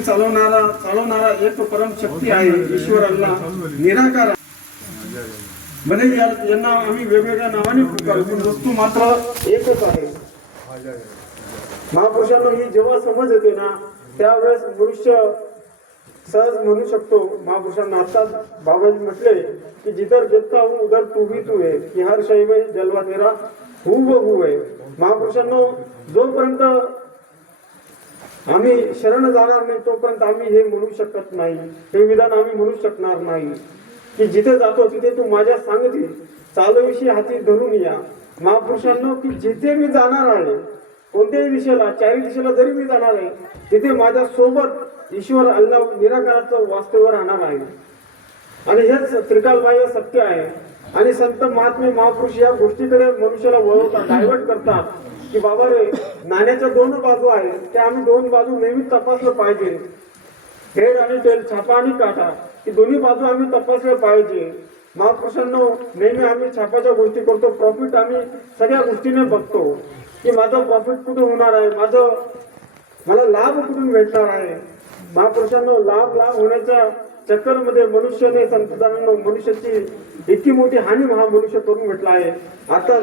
चालवणारा एक परम शक्ती आहे, ईश्वर अल्लाह निराकार. भले यांना आम्ही वेगवेगळ्या नावाने पुकारू, पण वस्तू मात्र एकच आहे. महापुरुषांना ही जेव्हा समज येते ना, त्यावेळेस मनुष्य सहज म्हणू शकतो. महापुरुषांना आता बाबाजी म्हटले की जिधर देखता हूं उधर तू भी तू है, की हर शय में जलवा तेरा हू व हू है. महापुरुषांना जोपर्यंत आम्ही शरण जाणार नाही तोपर्यंत आम्ही हे म्हणू शकत नाही, हे विधान आम्ही म्हणू शकणार नाही की जिथे जातो तिथे तू माझ्या सांगती चालविषयी हाती धरून या. महापुरुषांना की जिथे मी जाणार आहे, कोणत्याही दिशेला, चारी दिशेला जरी मी जाणार आहे, तिथे माझ्या सोबत ईश्वर अल्लाह निराकाराचं वास्तव्य राहणार आहे. आणि हेच त्रिकालबाह्य सत्य आहे. आणि संत महात्मे महापुरुष या गोष्टीकडे मनुष्याला वळवतात, डायव्हर्ट करतात की बाबा रे, नाण्याच्या दोन बाजू आहेत, त्या आम्ही दोन बाजू नेहमी तपासलं पाहिजे. हेड आणि टेल, छापा आणि काटा, ही दोन्ही बाजू आम्ही तपासल्या पाहिजे. महापुरुषांनो, नेहमी आम्ही छापाच्या गोष्टी करतो, प्रॉफिट आम्ही सगळ्या गोष्टीने बघतो की माझं प्रॉफिट कुठे होणार आहे, मला लाभ कुठून भेटणार आहे. महापुरुषांनो, लाभ होण्याच्या चक्करमध्ये मनुष्याने, संतांनो, मनुष्याची इतकी मोठी हानी मनुष्य करून घेतला आहे. आता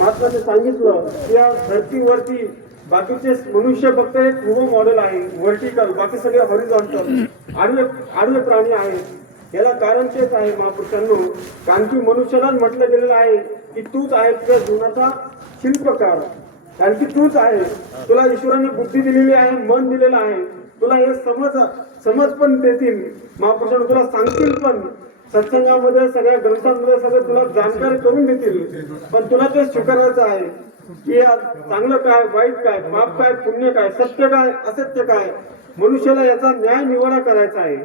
महात्माने सांगितलं की या धर्तीवरती बाकीचे मनुष्य फक्त एक उभं मॉडेल आहे, व्हर्टिकल, बाकी सगळे हॉरिझॉन्टल आडवे प्राणी आहेत. याला कारण तेच आहे महापुरुषांनो, कारण की मनुष्यालाच म्हटलं गेलेलं आहे की तूच आहे तुझ्या जीवनाचा शिल्पकार. कारण की तूच आहे, तुला ईश्वराने बुद्धी दिलेली आहे, मन दिलेलं आहे, तुला हे समज पण देतील महापुरुषांनो, तुला सांगतील पण सत्संगामध्ये, सगळ्या ग्रंथांमध्ये सगळं तुला जाणकारी करून देतील. पण तुला ते स्वीकारायचं आहे की चांगलं काय, वाईट काय, पाप काय, पुण्य काय, सत्य काय, असत्य काय. मनुष्याला याचा न्याय निवाडा करायचा आहे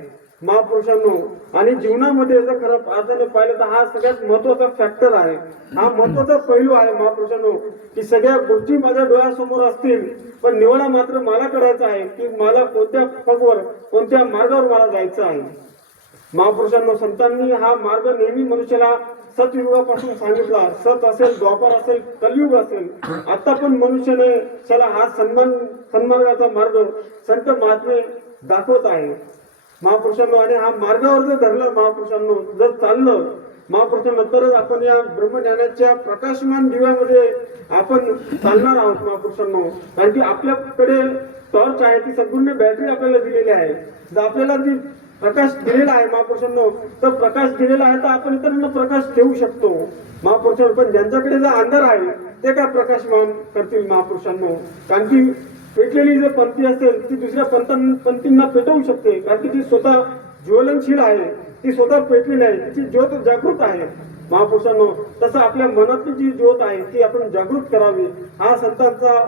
महापुरुषांनो. आणि जीवनामध्ये जर खरं अर्थाने पाहिलं तर हा सगळ्यात महत्वाचा फॅक्टर आहे, हा महत्वाचा पैलू आहे महापुरुषांनो, की सगळ्या गोष्टी माझ्या डोळ्यासमोर असतील पण निवडा मात्र मला करायचा आहे की मला कोणत्या पगवर, कोणत्या मार्गावर मला जायचं आहे. महापुरुषांनो, संतांनी हा मार्ग नेहमी मनुष्याला सतयुगापासून सांगितला. सत असेल, द्वापार असेल, कलियुग असेल, आता पण मनुष्याने चला हा सन्मार्गाचा मार्ग संत महात्मे दाखवत आहे महापुरुषांनो. आणि हा मार्गावर जर धरलं महापुरुषांनो, जर चाललं महापुरुषांनो, तरच आपण या ब्रह्मज्ञानाच्या प्रकाशमान दिव्यामध्ये आपण चालणार आहोत महापुरुषांनो. कारण की आपल्याकडे टॉर्च आहे, ती संपूर्ण बॅटरी आपल्याला दिलेली आहे. जर आपल्याला ती प्रकाश दिलेला आहे महापुरुषांनो, तर प्रकाश दिलेला आहे तर आपण इतरांना प्रकाश देऊ शकतो महापुरुषांनो. पण ज्यांच्याकडे जर अंधार आहे ते काय प्रकाशमान करतील महापुरुषांनो. कारण की पेटलेली जर पंथी असेल ती दुसऱ्या पंथींना पेटवू शकते, कारण की ती स्वतः ज्वलनशील आहे, ती स्वतः पेटलेली आहे, तिची ज्योत जागृत आहे महापुरुषांनो. तसं आपल्या मनातली जी ज्योत आहे ती आपण जागृत करावी, हा संतांचा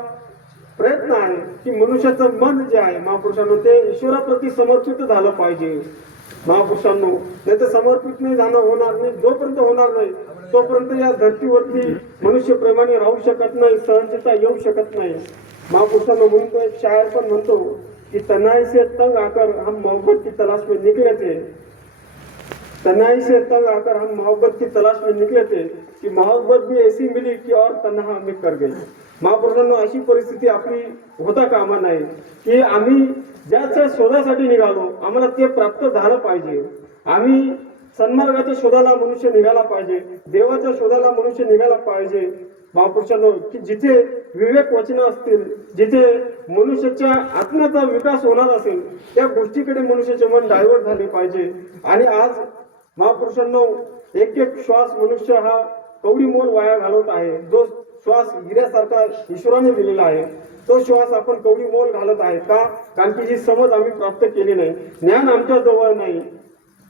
प्रयत्न आहे की मनुष्याचं मन जे आहे महापुरुषांनो ते ईश्वराप्रती समर्पित झालं पाहिजे महापुरुषांनो. नाही तर समर्पित नाही जाणं होणार नाही. जोपर्यंत होणार नाही तोपर्यंत या धर्तीवरती मनुष्य प्रेमाने राहू शकत नाही, सहनशीलता येऊ शकत नाही महापुरुषांनो. म्हणून तो एक शायर पण म्हणतो की तन्हाई से तंग आकर हम मोहब्बत की तलाश में निकले थे, तन्हाई से तंग आकर हम मोहब्बत की तलाश में निकले थे की मोहब्बत भी ऐसी मिली की और तन्हा हमें कर गई. महापुरुषांनो, अशी परिस्थिती आपली होता कामा नाही की आम्ही ज्याच्या शोधासाठी निघालो आम्हाला ते प्राप्त झालं पाहिजे. आम्ही सन्मार्गाच्या शोधाला मनुष्य निघाला पाहिजे, देवाच्या शोधाला मनुष्य निघाला पाहिजे महापुरुषांनो. की जिथे विवेक वचनं असतील, जिथे मनुष्याच्या आत्म्याचा विकास होणार असेल त्या गोष्टीकडे मनुष्याचे मन डायव्हर्ट झाले पाहिजे. आणि आज महापुरुषांनो, एक एक श्वास मनुष्य हा कवडी मोल वाया घालवत आहे. जो श्वास हिऱ्यासारखा ईश्वराने दिलेला आहे तो श्वास आपण कवडी मोल घालत आहे का? कारण की ही समज आम्ही प्राप्त केली नाही, ज्ञान आमच्या जवळ नाही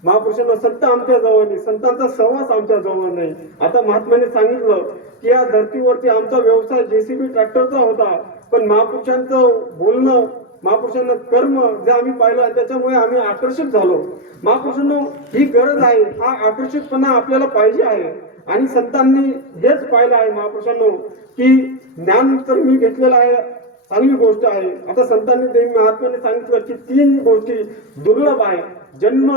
महापुरुषांना, संत आमच्या जवळ नाही, संतांचा सहवास आमच्या जवळ नाही. आता महात्म्याने सांगितलं की या धर्तीवरती आमचा व्यवसाय जेसीबी ट्रॅक्टरचा होता, पण महापुरुषांचं बोलणं, महापुरुषांना कर्म जे आम्ही पाहिलं त्याच्यामुळे आम्ही आकर्षित झालो महापुरुषांनो. ही गरज आहे, हा आकर्षितपणा आपल्याला पाहिजे आहे. आणि संतांनी हेच पाहिलं आहे महापुरुषांनो की ज्ञान तर मी घेतलेलं आहे, चांगली गोष्ट आहे. आता संतांनी महात्म्याने सांगितलं की 3 गोष्टी दुर्लभ आहे, जन्म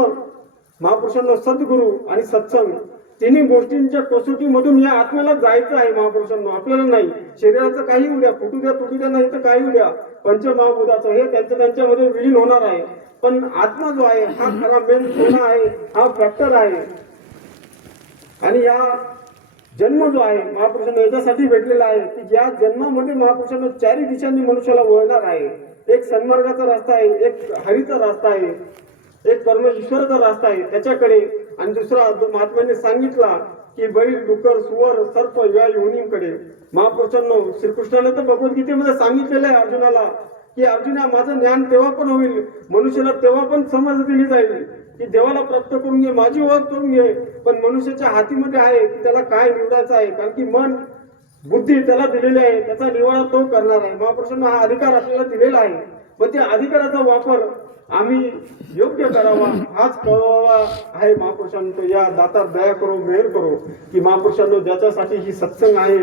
महापुरुषांना, सद्गुरू आणि सत्संग. तिन्ही गोष्टींच्या कसोटीमधून या आत्म्याला जायचं आहे महापुरुषांनो, आपल्याला नाही. शरीराचं काही उद्या फुटू द्या तुटू द्या, नाही तर काही उद्या पंचमहाभूताचं हे त्यांच्यामध्ये विलीन होणार आहे. पण आत्मा जो आहे हा खरा मेन सोना आहे, हा फॅक्टर आहे. आणि या जन्म जो आहे महापुरुषांना याच्यासाठी भेटलेला आहे की ज्या जन्मामध्ये महापुरुषांना चारी दिशांनी मनुष्याला वळणार आहे. एक सन्मार्गाचा रस्ता आहे, एक हरीचा रस्ता आहे, एक परमेश्वराचा रस्ता आहे त्याच्याकडे, आणि दुसरा जो महात्म्याने सांगितला की बैल डुकर सुवर सर्प या योनींकडे. महापुरुषांनो श्रीकृष्णाने तर भगवद्गीतेमध्ये सांगितलेलं आहे अर्जुनाला की अर्जुना माझं ज्ञान तेव्हा पण होईल, मनुष्याला तेव्हा पण समज दिली जाईल की देवाला प्राप्त करून घे, माझी ओळख करून घे. पण मनुष्याच्या हातीमध्ये आहे की त्याला काय निवडायचं आहे, कारण की मन बुद्धी त्याला दिलेली आहे, त्याचा निवाडा तो करणार आहे. महापुरुषांना हा अधिकार आपल्याला दिलेला आहे, पण त्या अधिकाराचा वापर आम्ही योग्य करावा हाच कळवावा आहे. महापुरुषांनो या दाता दया करो, मेहर करो की महापुरुषांनो ज्याच्यासाठी ही सत्संग आहे,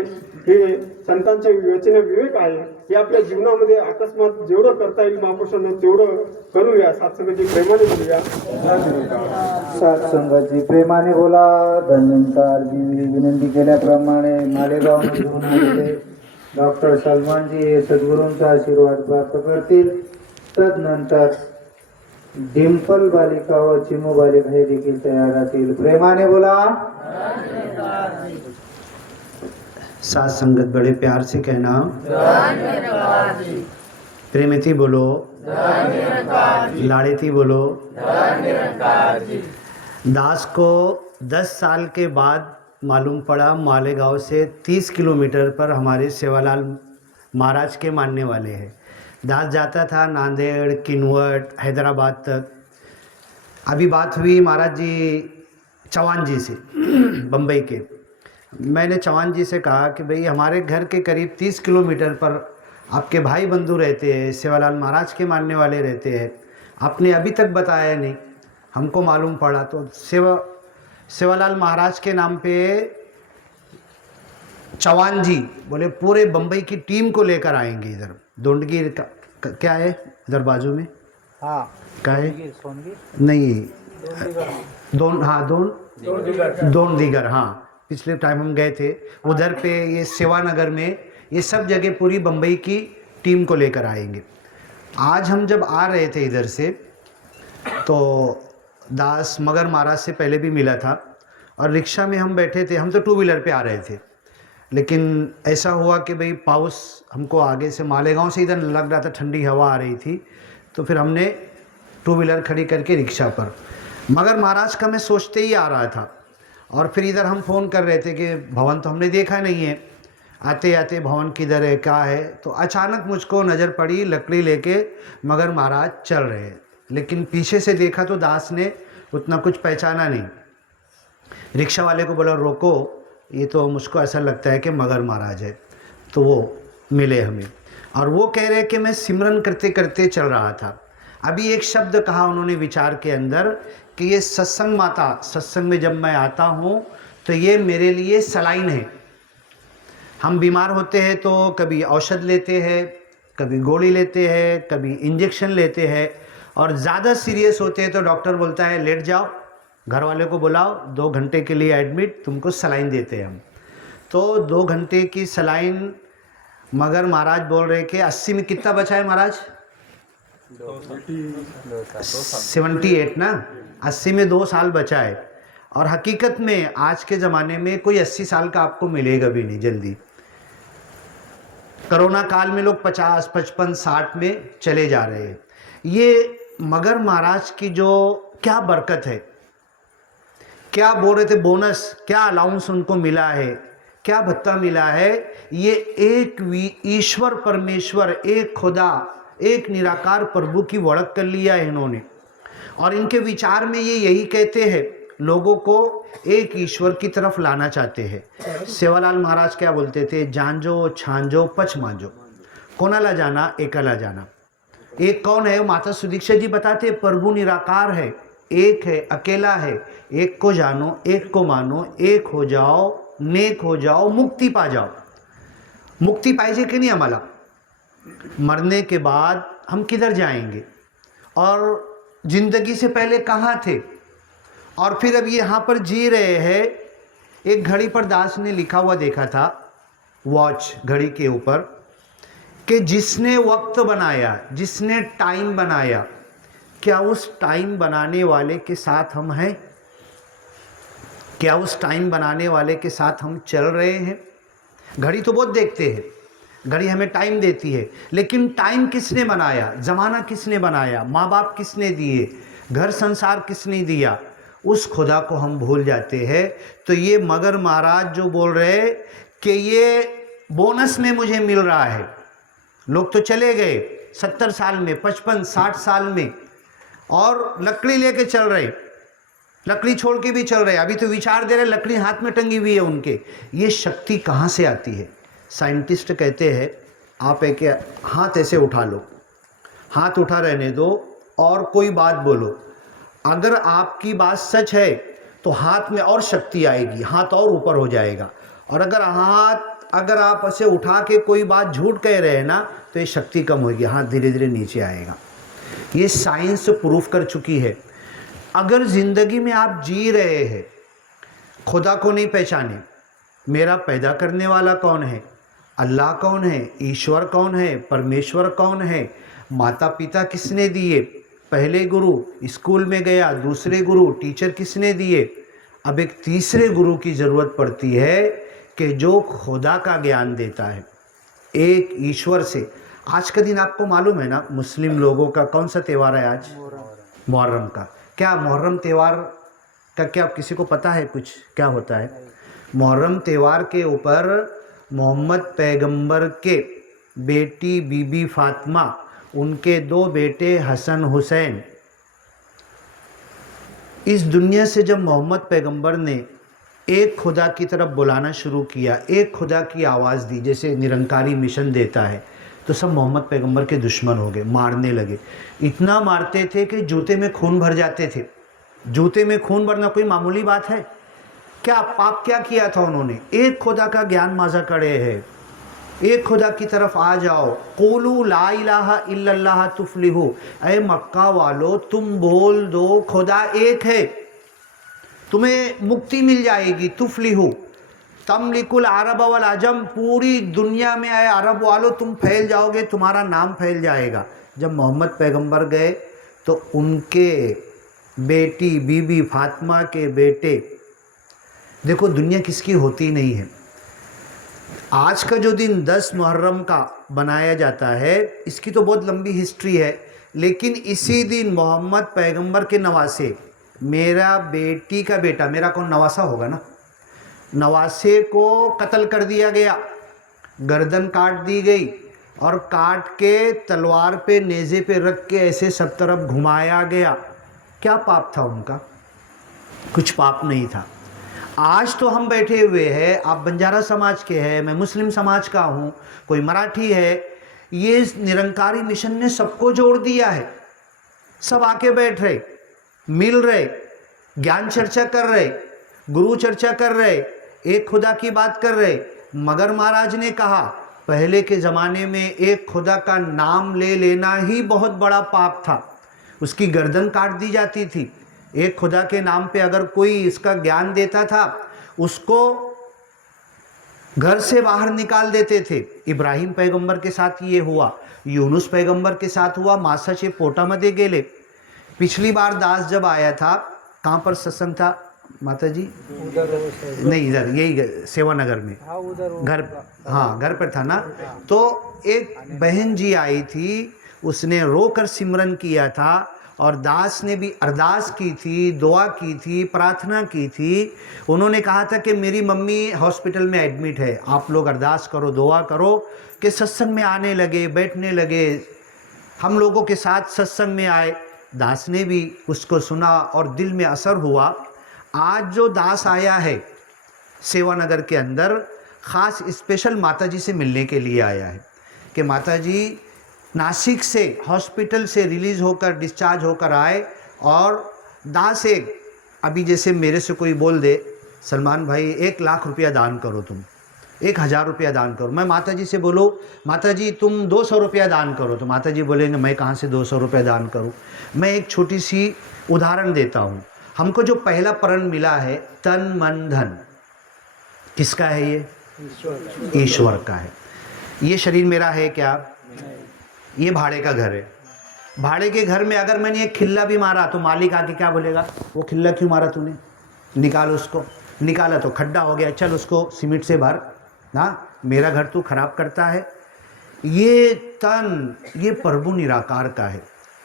हे संतांचे वचन विवेक आहे, हे आपल्या जीवनामध्ये अकस्मात जेवढं करता येईल महापुरुषांनो तेवढं करूया. सात्संगाची प्रेमाने बोलूया. सात्संगाची प्रेमाने बोला. धन्वंतरजी विनंती केल्याप्रमाणे मालेगावमधून आलेले डॉक्टर सलमानजी हे सद्गुरूंचा आशीर्वाद प्राप्त करतील. तदनंतर डिंपल बालिका व चिमू बालिका हे देखील तयार राहतील. प्रेमाने बोला. साथ संगत बड़े प्यार से कहना, प्रेमिती बोलो, लाड़ेती बोलो। दास को 10 साल के बाद मालूम पड़ा मालेगांव से 30 किलोमीटर पर हमारे सेवालाल महाराज के मानने वाले हैं। दास जाता था नांदेड़, किन्वट, हैदराबाद तक। अभी बात हुई महाराज जी चौहान जी से बम्बई के। मैंने चौहान जी से कहा कि भाई हमारे घर के करीब 30 किलोमीटर पर आपके भाई बंधु रहते हैं, सेवालाल महाराज के मानने वाले रहते हैं, आपने अभी तक बताया नहीं, हमको मालूम पड़ा। तो सेवालाल महाराज के नाम पे चौहान जी बोले पूरे बम्बई की टीम को लेकर आएंगे इधर। दोंडगी क्या है इधर बाजू में? हाँ क्या है? नहीं दोंडीगर। हाँ पिछले टाइम हम गए थे उधर पे, ये सेवानगर में, ये सब जगह पूरी बम्बई की टीम को लेकर आएंगे। आज हम जब आ रहे थे इधर से तो दास मगर महाराज से पहले भी मिला था और रिक्शा में हम बैठे थे। हम तो 2 व्हीलर पे आ रहे थे, लेकिन ऐसा हुआ कि भाई पाउस हमको आगे से मालेगांव से इधर लग रहा था, ठंडी हवा आ रही थी, तो फिर हमने 2 व्हीलर खड़ी करके रिक्शा पर मगर महाराज का मैं सोचते ही आ रहा था। और फिर इधर हम फ़ोन कर रहे थे कि भवन तो हमने देखा नहीं है, आते आते भवन किधर है क्या है। तो अचानक मुझको नज़र पड़ी लकड़ी लेके मगर महाराज चल रहे हैं, लेकिन पीछे से देखा तो दास ने उतना कुछ पहचाना नहीं। रिक्शा वाले को बोला रोको, ये तो मुझको ऐसा लगता है कि मगर महाराज है। तो वो मिले हमें और वो कह रहे कि मैं सिमरन करते करते चल रहा था। अभी एक शब्द कहा उन्होंने विचार के अंदर कि ये सत्संग माता, सत्संग में जब मैं आता हूँ तो ये मेरे लिए सलाइन है। हम बीमार होते हैं तो कभी औषध लेते हैं, कभी गोली लेते हैं, कभी इंजेक्शन लेते हैं, और ज़्यादा सीरियस होते हैं तो डॉक्टर बोलता है लेट जाओ, घर वाले को बुलाओ, 2 घंटे के लिए एडमिट, तुमको सलाइन देते हैं हम। तो 2 घंटे की सलाइन मगर महाराज बोल रहे कि 80 में कितना बचा है महाराज? 78 ना, 80 में 2 साल बचा है। और हकीकत में आज के ज़माने में कोई 80 साल का आपको मिलेगा भी नहीं जल्दी। कोरोना काल में लोग 50, 55, 60 में चले जा रहे हैं। ये मगर महाराज की जो क्या बरकत है, क्या बोल रहे थे बोनस, क्या अलाउंस उनको मिला है, क्या भत्ता मिला है। ये एक ईश्वर परमेश्वर, एक खुदा, एक निराकार प्रभु की वड़क कर लिया है इन्होंने। और इनके विचार में ये यही कहते हैं, लोगों को एक ईश्वर की तरफ लाना चाहते हैं। सेवालाल महाराज क्या बोलते थे? जांजो छांजो पच मांजो, कोनाला जाना एकला जाना। एक कौन है? माता सुदीक्षा जी बताते प्रभु निराकार है, एक है, अकेला है। एक को जानो, एक को मानो, एक हो जाओ, नेक हो जाओ, मुक्ति पा जाओ। मुक्ति पाहिजे की नहीं आम्हाला? मरने के बाद हम किधर जाएंगे, और जिंदगी से पहले कहाँ थे, और फिर अब यहाँ पर जी रहे हैं एक घड़ी पर दास ने लिखा हुआ देखा था, वॉच घड़ी के ऊपर, कि जिसने वक्त बनाया, जिसने टाइम बनाया, क्या उस टाइम बनाने वाले के साथ हम हैं? क्या उस टाइम बनाने वाले के साथ हम चल रहे हैं? घड़ी तो बहुत देखते हैं, घड़ी हमें टाइम देती है, लेकिन टाइम किसने बनाया, ज़माना किसने बनाया, माँ बाप किसने दिए, घर संसार किसने दिया, उस खुदा को हम भूल जाते हैं। तो ये मगर महाराज जो बोल रहे हैं कि ये बोनस में मुझे मिल रहा है, लोग तो चले गए 70 साल में, 55 60 साल में, और लकड़ी लेके चल रहे, लकड़ी छोड़ के भी चल रहे, अभी तो विचार दे रहे, लकड़ी हाथ में टंगी हुई है उनके। ये शक्ति कहाँ से आती है? साइंटिस्ट कहते हैं आप एक हाथ ऐसे उठा लो, हाथ उठा रहने दो और कोई बात बोलो, अगर आपकी बात सच है तो हाथ में और शक्ति आएगी, हाथ और ऊपर हो जाएगा, और अगर आप ऐसे उठा के कोई बात झूठ कह रहे हैं ना, तो ये शक्ति कम होगी, हाथ धीरे धीरे नीचे आएगा। ये साइंस प्रूफ कर चुकी है। अगर ज़िंदगी में आप जी रहे हैं, खुदा को नहीं पहचाने, मेरा पैदा करने वाला कौन है, अल्लाह कौन है, ईश्वर कौन है, परमेश्वर कौन है, माता पिता किसने दिए, पहले गुरु स्कूल में गया, दूसरे गुरु टीचर किसने दिए, अब एक तीसरे गुरु की ज़रूरत पड़ती है कि जो खुदा का ज्ञान देता है, एक ईश्वर से। आज का दिन आपको मालूम है ना, मुस्लिम लोगों का कौन सा त्यौहार है आज? मुहर्रम का। क्या मुहर्रम त्यौहार का क्या किसी को पता है कुछ, क्या होता है? मुहर्रम त्यौहार के ऊपर मोहम्मद पैगंबर के बेटी बीबी फातिमा, उनके 2 बेटे हसन हुसैन, इस दुनिया से जब मोहम्मद पैगंबर ने एक खुदा की तरफ बुलाना शुरू किया, एक खुदा की आवाज़ दी, जैसे निरंकारी मिशन देता है, तो सब मोहम्मद पैगंबर के दुश्मन हो गए, मारने लगे। इतना मारते थे कि जूते में खून भर जाते थे। जूते में खून भरना कोई मामूली बात है क्या? पाप क्या किया था उन्होंने? एक खुदा का ज्ञान माजा करे है, एक खुदा की तरफ आ जाओ। क़ुलू ला इलाहा इल्लल्लाह तुफ्लिहू, ऐ मक्का वालो तुम बोल दो खुदा एक है, तुम्हें मुक्ति मिल जाएगी। तुफ्लिहू तमलिकुल अरब वल अजम, पूरी दुनिया में आए अरब वालों तुम फैल जाओगे, तुम्हारा नाम फैल जाएगा। जब मोहम्मद पैगंबर गए तो उनके बेटी बीबी फातिमा के बेटे, देखो दुनिया किसकी होती नहीं है। आज का जो दिन 10 मुहर्रम का बनाया जाता है, इसकी तो बहुत लंबी हिस्ट्री है, लेकिन इसी दिन मोहम्मद पैगंबर के नवासे, मेरा बेटी का बेटा, मेरा कौन नवासा होगा ना, नवासे को कत्ल कर दिया गया, गर्दन काट दी गई और काट के तलवार पे नेज़े पे रख के ऐसे सब तरफ घुमाया गया। क्या पाप था उनका? कुछ पाप नहीं था। आज तो हम बैठे हुए हैं, आप बंजारा समाज के हैं, मैं मुस्लिम समाज का हूँ, कोई मराठी है, ये निरंकारी मिशन ने सबको जोड़ दिया है। सब आके बैठ रहे, मिल रहे, ज्ञान चर्चा कर रहे, गुरु चर्चा कर रहे, एक खुदा की बात कर रहे। मगर महाराज ने कहा पहले के ज़माने में एक खुदा का नाम ले लेना ही बहुत बड़ा पाप था, उसकी गर्दन काट दी जाती थी। एक खुदा के नाम पे अगर कोई इसका ज्ञान देता था, उसको घर से बाहर निकाल देते थे। इब्राहिम पैगंबर के साथ ये हुआ, यूनुस पैगंबर के साथ हुआ, मासाचे पोटामध्ये गेले। पिछली बार दास जब आया था, कहाँ पर सत्संग था माता जी? नहीं, इधर यही सेवानगर में, घर, हाँ घर पर था ना। तो एक बहन जी आई थी, उसने रोकर सिमरन किया था और दास ने भी अरदास की थी, दुआ की थी, प्रार्थना की थी। उन्होंने कहा था कि मेरी मम्मी हॉस्पिटल में एडमिट है, आप लोग अरदास करो, दुआ करो कि सत्संग में आने लगे, बैठने लगे, हम लोगों के साथ सत्संग में आए। दास ने भी उसको सुना और दिल में असर हुआ। आज जो दास आया है सेवानगर के अंदर, ख़ास स्पेशल माता जी से मिलने के लिए आया है कि माता जी नासिक से हॉस्पिटल से रिलीज़ होकर डिस्चार्ज होकर आए, और दास एक, अभी जैसे मेरे से कोई बोल दे सलमान भाई 1 लाख रुपया दान करो, तुम 1000 रुपया दान करो, मैं माता जी से बोलो माता जी तुम 200 रुपया दान करो, तो माता जी बोलेंगे मैं कहाँ से 200 रुपया दान करूँ। मैं एक छोटी सी उदाहरण देता हूँ। हमको जो पहला प्रण मिला है तन मन धन, किसका है ये? ईश्वर का है। ये शरीर मेरा है क्या? ये भाड़े का घर है। भाड़े के घर में अगर मैंने एक खिल्ला भी मारा तो मालिक आके क्या बोलेगा? वो खिल्ला क्यों मारा तूने? निकाल उसको। निकाला तो खड्डा हो गया, चल उसको सीमेंट से भर। ना, मेरा घर तू खराब करता है। ये तन, ये प्रभु निराकार का है।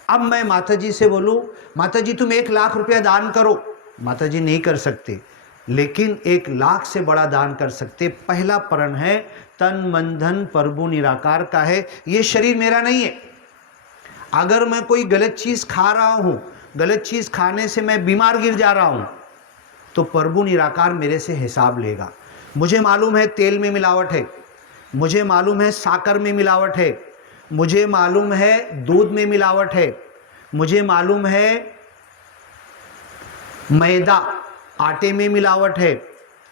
अब मैं माता जी से बोलूं, माता जी तुम 1 लाख रुपया दान करो। माता जी नहीं कर सकते, लेकिन 1 लाख से बड़ा दान कर सकते। पहला प्रण है तन मन धन प्रभु निराकार का है। ये शरीर मेरा नहीं है। अगर मैं कोई गलत चीज़ खा रहा हूँ, गलत चीज़ खाने से मैं बीमार गिर जा रहा हूँ, तो प्रभु निराकार मेरे से हिसाब लेगा। मुझे मालूम है तेल में मिलावट है, मुझे मालूम है साकर में मिलावट है, मुझे मालूम है दूध में मिलावट है, मुझे मालूम है मैदा आटे में मिलावट है,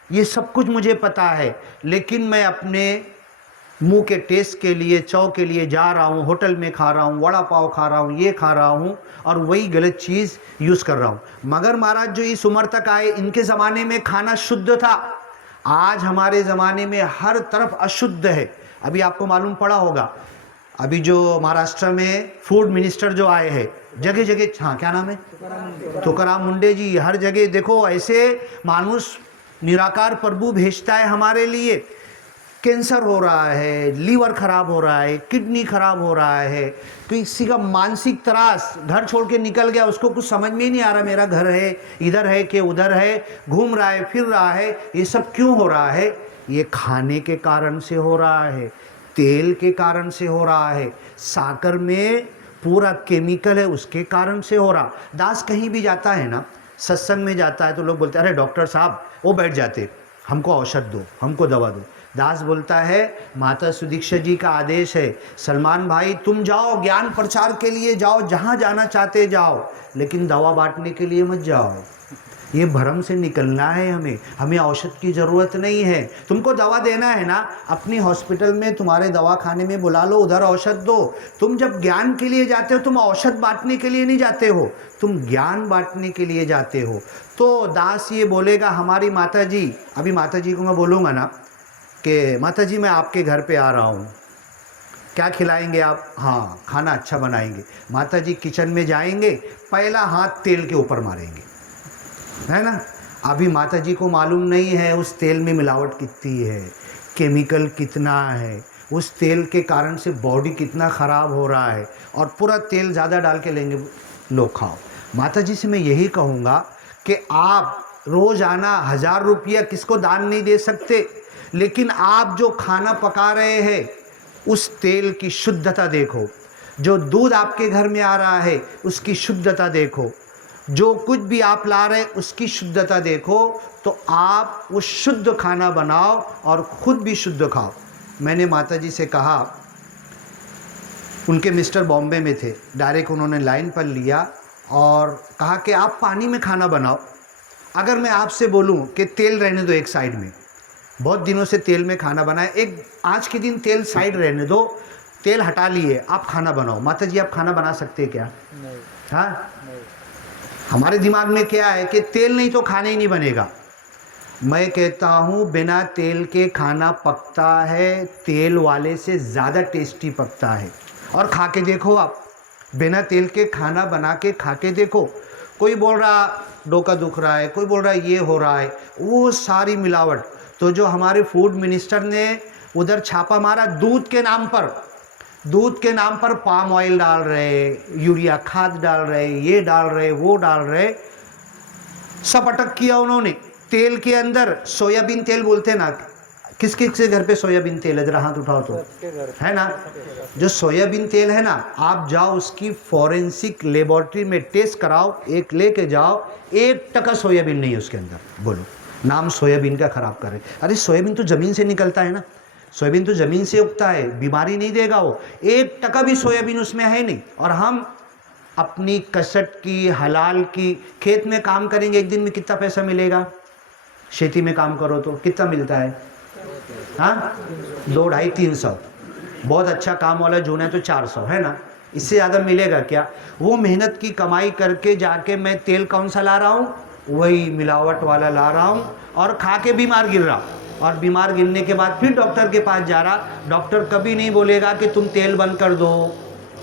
ये सब कुछ मुझे पता है। लेकिन मैं अपने मुंह के टेस्ट के लिए, चौ के लिए जा रहा हूँ, होटल में खा रहा हूँ, वड़ा पाव खा रहा हूँ, ये खा रहा हूँ और वही गलत चीज़ यूज़ कर रहा हूँ। मगर महाराज जो इस उम्र तक आए, इनके ज़माने में खाना शुद्ध था। आज हमारे ज़माने में हर तरफ अशुद्ध है। अभी आपको मालूम पड़ा होगा, अभी जो महाराष्ट्र में फूड मिनिस्टर जो आए हैं, जगह जगह, हाँ क्या नाम है, तुकाराम मुंडे जी, हर जगह देखो ऐसे मानुष निराकार प्रभु भेजता है हमारे लिए। कैंसर हो रहा है, लीवर खराब हो रहा है, किडनी खराब हो रहा है, किसी का मानसिक त्रास, घर छोड़ के निकल गया, उसको कुछ समझ में ही नहीं आ रहा मेरा घर है इधर है कि उधर है, घूम रहा है फिर रहा है। ये सब क्यों हो रहा है? ये खाने के कारण से हो रहा है, तेल के कारण से हो रहा है, साकर में पूरा केमिकल है उसके कारण से हो रहा। दास कहीं भी जाता है ना, सत्संग में जाता है तो लोग बोलते हैं अरे डॉक्टर साहब, वो बैठ जाते, हमको औषध दो, हमको दवा दो। दास बोलता है माता सुदीक्षा जी का आदेश है, सलमान भाई तुम जाओ ज्ञान प्रचार के लिए जाओ, जहाँ जाना चाहते जाओ, लेकिन दवा बांटने के लिए मत जाओ। ये भ्रम से निकलना है हमें, हमें औषध की ज़रूरत नहीं है। तुमको दवा देना है ना, अपनी हॉस्पिटल में तुम्हारे दवा खाने में बुला लो, उधर औषध दो। तुम जब ज्ञान के लिए जाते हो, तुम औषध बांटने के लिए नहीं जाते हो, तुम ज्ञान बांटने के लिए जाते हो। तो दास ये बोलेगा हमारी माता जी, अभी माता जी को मैं बोलूँगा ना कि माता जी मैं आपके घर पे आ रहा हूँ, क्या खिलाएंगे आप? हाँ खाना अच्छा बनाएंगे। माता जी किचन में जाएंगे, पहला हाथ तेल के ऊपर मारेंगे, है ना। अभी माता जी को मालूम नहीं है उस तेल में मिलावट कितनी है, केमिकल कितना है, उस तेल के कारण से बॉडी कितना ख़राब हो रहा है, और पूरा तेल ज़्यादा डाल के लेंगे, लो खाओ। माता जी से मैं यही कहूँगा कि आप रोज़ाना 1000 रुपया किसको दान नहीं दे सकते, लेकिन आप जो खाना पका रहे हैं उस तेल की शुद्धता देखो, जो दूध आपके घर में आ रहा है उसकी शुद्धता देखो, जो कुछ भी आप ला रहे उसकी शुद्धता देखो, तो आप वो शुद्ध खाना बनाओ और ख़ुद भी शुद्ध खाओ। मैंने माता जी से कहा, उनके मिस्टर बॉम्बे में थे, डायरेक्ट उन्होंने लाइन पर लिया और कहा कि आप पानी में खाना बनाओ। अगर मैं आपसे बोलूं कि तेल रहने दो एक साइड में, बहुत दिनों से तेल में खाना बनाए, एक आज के दिन तेल साइड रहने दो, तेल हटा लिए, आप खाना बनाओ। माता जी आप खाना बना सकते हैं क्या? नहीं। हाँ, हमारे दिमाग में क्या है कि तेल नहीं तो खाना ही नहीं बनेगा। मैं कहता हूँ बिना तेल के खाना पकता है, तेल वाले से ज़्यादा टेस्टी पकता है। और खा के देखो आप, बिना तेल के खाना बना के खा के देखो। कोई बोल रहा डोका दुख रहा है, कोई बोल रहा है ये हो रहा है, वो सारी मिलावट। तो जो हमारे फूड मिनिस्टर ने उधर छापा मारा दूध के नाम पर, दूध के नाम पर पाम ऑयल डाल रहे, यूरिया खाद डाल रहे, ये डाल रहे, वो डाल रहे, सब अटक किया उन्होंने। तेल के अंदर सोयाबीन तेल बोलते ना, किस किस के घर पे सोयाबीन तेल है, जरा हाथ उठाओ तो, है ना। जो सोयाबीन तेल है ना, आप जाओ उसकी फॉरेंसिक लेबोरेटरी में टेस्ट कराओ, एक लेके जाओ, 1% सोयाबीन नहीं है उसके अंदर। बोलो नाम सोयाबीन का खराब कर रहे। अरे सोयाबीन तो ज़मीन से निकलता है ना, सोयाबीन तो ज़मीन से उगता है, बीमारी नहीं देगा वो। 1% भी सोयाबीन उसमें है नहीं। और हम अपनी कसट की, हलाल की, खेत में काम करेंगे, एक दिन में कितना पैसा मिलेगा? खेती में काम करो तो कितना मिलता है? हाँ 2, 250, 300। बहुत अच्छा काम वाला जोन है तो 400, है ना। इससे ज़्यादा मिलेगा क्या? वो मेहनत की कमाई करके जाके मैं तेल कौन सा ला रहा हूँ? वही मिलावट वाला ला रहा हूँ और खा के बीमार गिर रहा हूँ। और बीमार गिरने के बाद फिर डॉक्टर के पास जा रहा, डॉक्टर कभी नहीं बोलेगा कि तुम तेल बंद कर दो,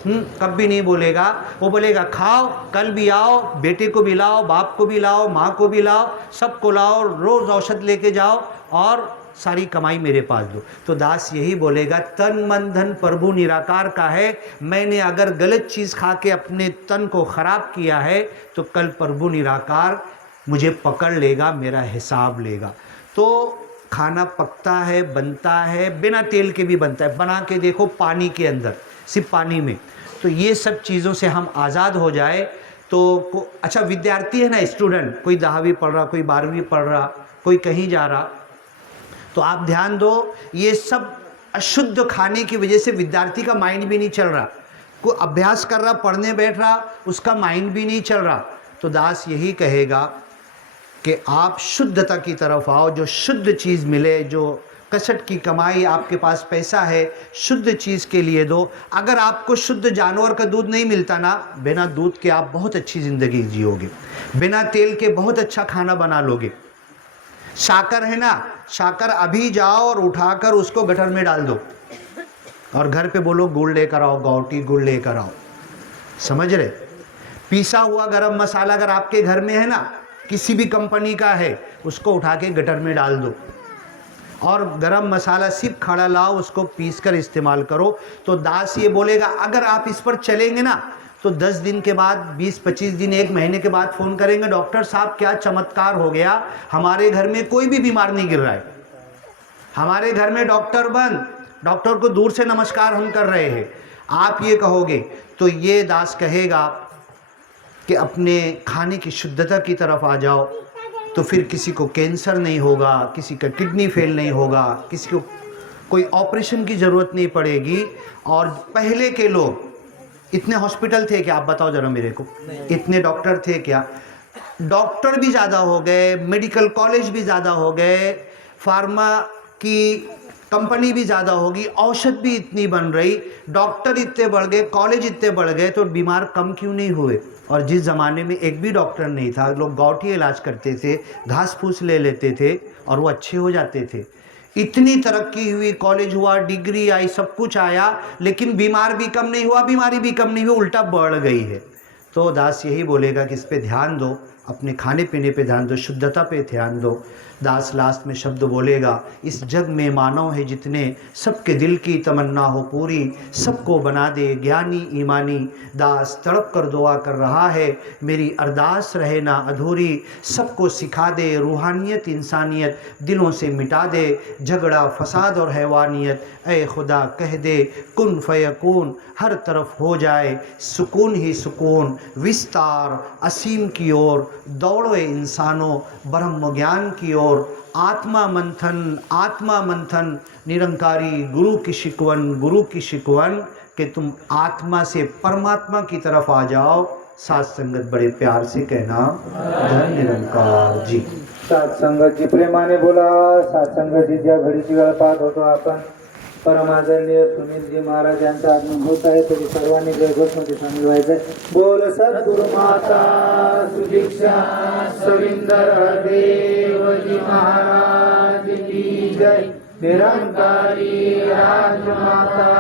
कभी नहीं बोलेगा। वो बोलेगा खाओ, कल भी आओ, बेटे को भी लाओ, बाप को भी लाओ, माँ को भी लाओ, सबको लाओ, रोज़ औषध लेके जाओ और सारी कमाई मेरे पास दो। तो दास यही बोलेगा, तन मन धन प्रभु निराकार का है। मैंने अगर गलत चीज़ खा के अपने तन को ख़राब किया है तो कल प्रभु निराकार मुझे पकड़ लेगा, मेरा हिसाब लेगा। तो खाना पकता है, बनता है, बिना तेल के भी बनता है, बना के देखो पानी के अंदर, सिर्फ पानी में। तो ये सब चीज़ों से हम आज़ाद हो जाए तो अच्छा विद्यार्थी है ना, स्टूडेंट, कोई 10वीं पढ़ रहा, कोई 12वीं पढ़ रहा, कोई कहीं जा रहा, तो आप ध्यान दो, ये सब अशुद्ध खाने की वजह से विद्यार्थी का माइंड भी नहीं चल रहा, कोई अभ्यास कर रहा, पढ़ने बैठ रहा, उसका माइंड भी नहीं चल रहा। तो दास यही कहेगा कि आप शुद्धता की तरफ आओ, जो शुद्ध चीज़ मिले, जो कसट की कमाई, आपके पास पैसा है, शुद्ध चीज़ के लिए दो। अगर आपको शुद्ध जानवर का दूध नहीं मिलता ना, बिना दूध के आप बहुत अच्छी ज़िंदगी जियोगे, बिना तेल के बहुत अच्छा खाना बना लोगे। शाकर है ना, शाकर अभी जाओ और उठाकर उसको गटर में डाल दो और घर पे बोलो गुड़ लेकर आओ, गौटी गुड़ लेकर आओ, समझ रहे। पीसा हुआ गरम मसाला अगर आपके घर में है ना, किसी भी कंपनी का है, उसको उठा के गटर में डाल दो और गरम मसाला सिर्फ खड़ा लाओ, उसको पीस कर इस्तेमाल करो। तो दास ये बोलेगा, अगर आप इस पर चलेंगे ना तो 10 दिन के बाद, 20-25 दिन, 1 महीने के बाद फ़ोन करेंगे, डॉक्टर साहब क्या चमत्कार हो गया, हमारे घर में कोई भी बीमार नहीं गिर रहा है, हमारे घर में डॉक्टर बंद, डॉक्टर को दूर से नमस्कार हम कर रहे हैं। आप ये कहोगे तो ये दास कहेगा कि अपने खाने की शुद्धता की तरफ आ जाओ, तो फिर किसी को कैंसर नहीं होगा, किसी का किडनी फेल नहीं होगा, किसी को कोई ऑपरेशन की ज़रूरत नहीं पड़ेगी। और पहले के लोग, इतने हॉस्पिटल थे क्या, आप बताओ ज़रा मेरे को, इतने डॉक्टर थे क्या? डॉक्टर भी ज़्यादा हो गए, मेडिकल कॉलेज भी ज़्यादा हो गए, फार्मा की कंपनी भी ज़्यादा होगी, औषध भी इतनी बन रही, डॉक्टर इतने बढ़ गए, कॉलेज इतने बढ़ गए, तो बीमार कम क्यों नहीं हुए? और जिस ज़माने में एक भी डॉक्टर नहीं था, लोग गौठी इलाज करते थे, घास फूस ले लेते थे और वो अच्छे हो जाते थे। इतनी तरक्की हुई, कॉलेज हुआ, डिग्री आई, सब कुछ आया, लेकिन बीमार भी कम नहीं हुआ, बीमारी भी कम नहीं हुई, उल्टा बढ़ गई है। तो दास यही बोलेगा कि इस पे ध्यान दो, अपने खाने पीने पे ध्यान दो, शुद्धता पे ध्यान दो। दास लास्ट में शब्द बोलेगा, इस जग में मानव है जितने, सबके दिल की तमन्ना हो पूरी, सबको बना दे ज्ञानी ईमानी। दास तड़प कर दुआ कर रहा है, मेरी अरदास रहे ना अधूरी, सबको सिखा दे रूहानियत इंसानियत, दिलों से मिटा दे झगड़ा फसाद और हैवानियत। ऐ खुदा कह दे कुन फयकून, हर तरफ हो जाए सुकून ही सुकून, विस्तार असीम की ओर दौड़ो इंसानों, ब्रह्म ज्ञान की ओर। आत्मा मंथन निरंकारी गुरु की शिकवन, गुरु की शिकवन, कि तुम आत्मा से परमात्मा की तरफ आ जाओ। सात संगत बड़े प्यार से कहना, धन निरंकार जी। सात संगत जी प्रेमाने बोला। सात संगत जी ज्या घडीची वेळ पाहत होतो आपण, परमादरणीय सुनीलजी महाराज यांचा आगमन होत आहे, तरी सर्वांनी जयघोषमध्ये सामील व्हायचंय। बोल सद्गुरु माता सुदीक्षा सविंदर देवजी महाराज की जय। निरंकारी राजमाता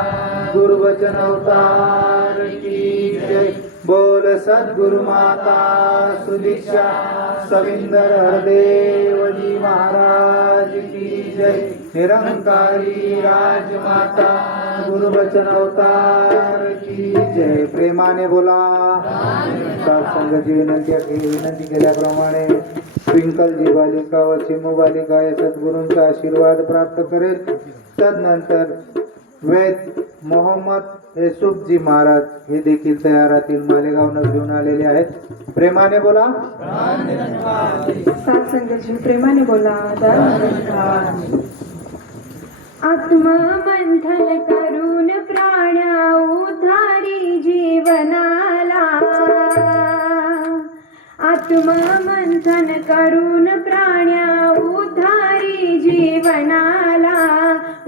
गुरुवचन अवतार की जय। बोल सद्गुरु माता सुदीक्षा सविंदर हरदेवजी महाराज की जय। निरंकारी राजमाता गुरुवचन अवतार की जय। प्रेमाने बोला। सत्संगाची विनंती केल्याप्रमाणे ट्विंकलजी बालिका व चिमू बालिका या सद्गुरूंचा आशीर्वाद प्राप्त करेल। तदनंतर वेद मोहम्मद येसुफजी महाराज हे देखील तयारातील मालेगावनं घेऊन आलेले आहेत। प्रेमाने बोला। सत्संगाची प्रेमाने बोला। आत्मा मंथन करून प्राण्या उद्धारी जीवनाला, आत्मा मंथन करून प्राण्या उद्धारी जीवनाला,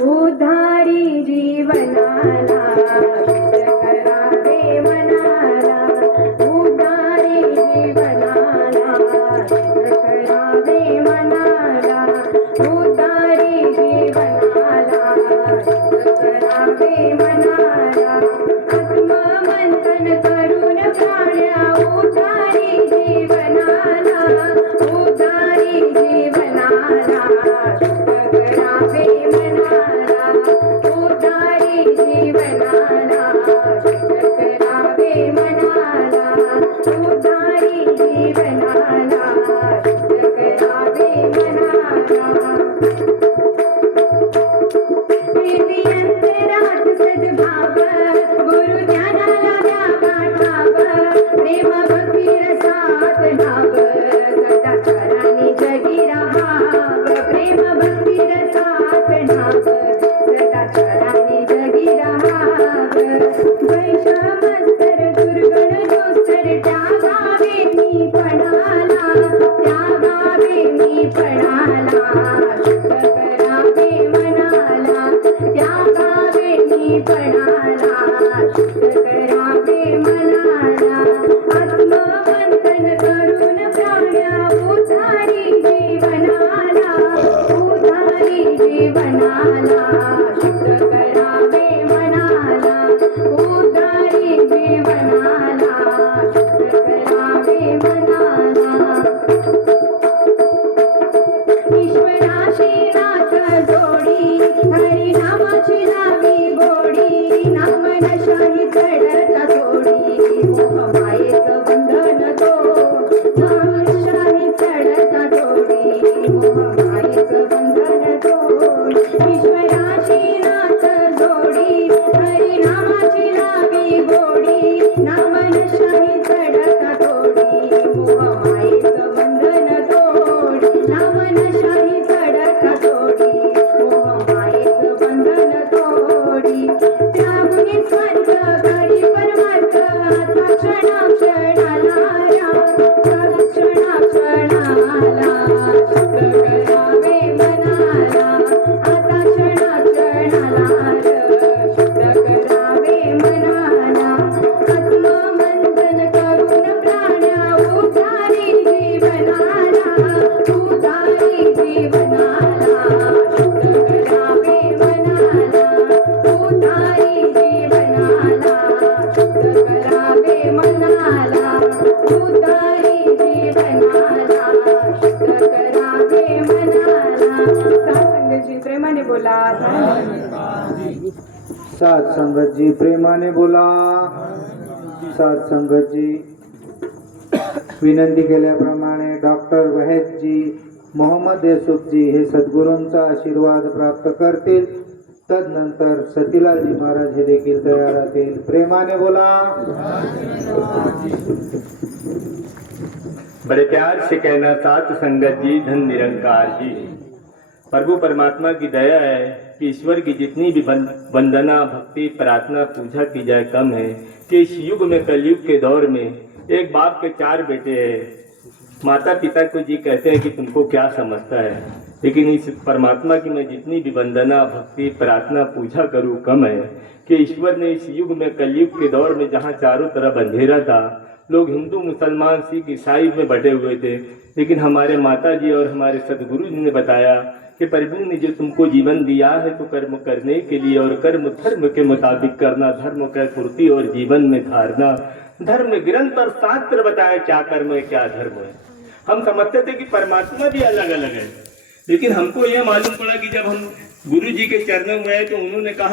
उद्धारी जीवनाला करावे मनाला, उद्धारी जीवनाला करावे मनाला, उद्धारी उधारी जीवनाला शुद्ध करावे मनाला सत्संगजी प्रेमाने बोला सात संगत जी प्रेमाने बोला सात संगत जी विनंती केल्याप्रमाणे डॉक्टर वहदजी मोहम्मद युसुफजी हे सद्गुरूंचा आशीर्वाद प्राप्त करतील. तदनंतर सतीलालजी महाराज हे देखील तयार राहतील. प्रेमाने बोला. बड़े प्यार से कहना सात संगत जी धन निरंकार जी. प्रभु परमात्मा की दया है कि ईश्वर की जितनी भी वंदना भक्ति प्रार्थना पूजा की जाए कम है कि इस युग में कलयुग के दौर में एक बाप के 4 बेटे हैं. माता पिता को जी कहते हैं कि तुमको क्या समझता है, लेकिन इस परमात्मा की मैं जितनी भी वंदना भक्ति प्रार्थना पूजा करूँ कम है कि ईश्वर ने इस युग में कलयुग के दौर में जहाँ चारों तरफ अंधेरा था, लोग हिंदू मुसलमान सिख ईसाई में बटे हुए थे, लेकिन हमारे माता जी और हमारे सदगुरु जी ने बताया कि प्रभु ने जो तुमको जीवन दिया है तो कर्म करने के लिए और कर्म धर्म के मुताबिक करना, धर्म का पूर्ति और जीवन में धारना. धर्म ग्रंथ और शास्त्र बताया क्या कर्म है क्या धर्म है. हम समझते थे कि परमात्मा भी अलग अलग है, लेकिन हमको यह मालूम पड़ा कि जब हम गुरु जी के चरणों में आए तो उन्होंने कहा